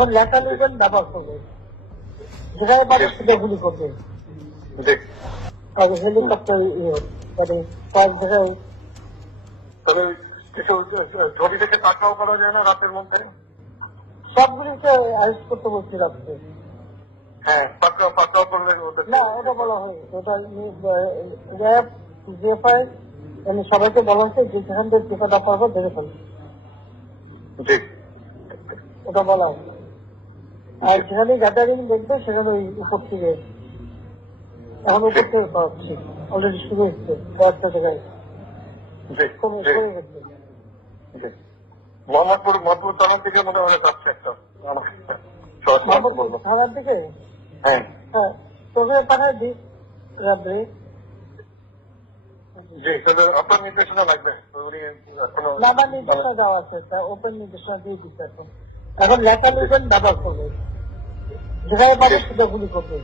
এখন লেখা লিখবেন ব্যবহার করবে, যেখানে পারে সেটা গুলি করবে। আর হেলিকপ্টার মানে কয়েক জায়গায় তবে কিছু ছবি দেখে টাকাও করা যায় না রাতের মধ্যে। সবগুলিকে অ্যারেস্ট করতে বলছি রাত্রে। হ্যাঁ, পাকড়াও করলে না, ওটা বলা হয়নি। ওটা র্যাব জিএফআই সবাইকে বলা হচ্ছে যে যেখান থেকে টিকাটা পারবো দেখে ফেলবে, ওটা বলা হয়। আর যেখানে গ্যাদারিং দেখবে সেখানে ওই উপর থেকে, এখন উপর থেকে পাচ্ছি অলরেডি শুরু হচ্ছে কয়েকটা জায়গায় কমে গেছে। মোহাম্মদপুর থানার দিকে মনে হয় যাচ্ছে একটা থানার দিকে। হ্যাঁ হ্যাঁ, তোকে পাঠায় দিই রাত্রে। জি, আপনার নির্দেশনা লাগবে। না, আমার নির্দেশনা দেওয়া আছে, ওপেন নির্দেশনা দিয়ে দিচ্ছে। এখন লেখা লিখবেন ব্যবহার করবে, যেখানে পারে সেটা গুলি করবে।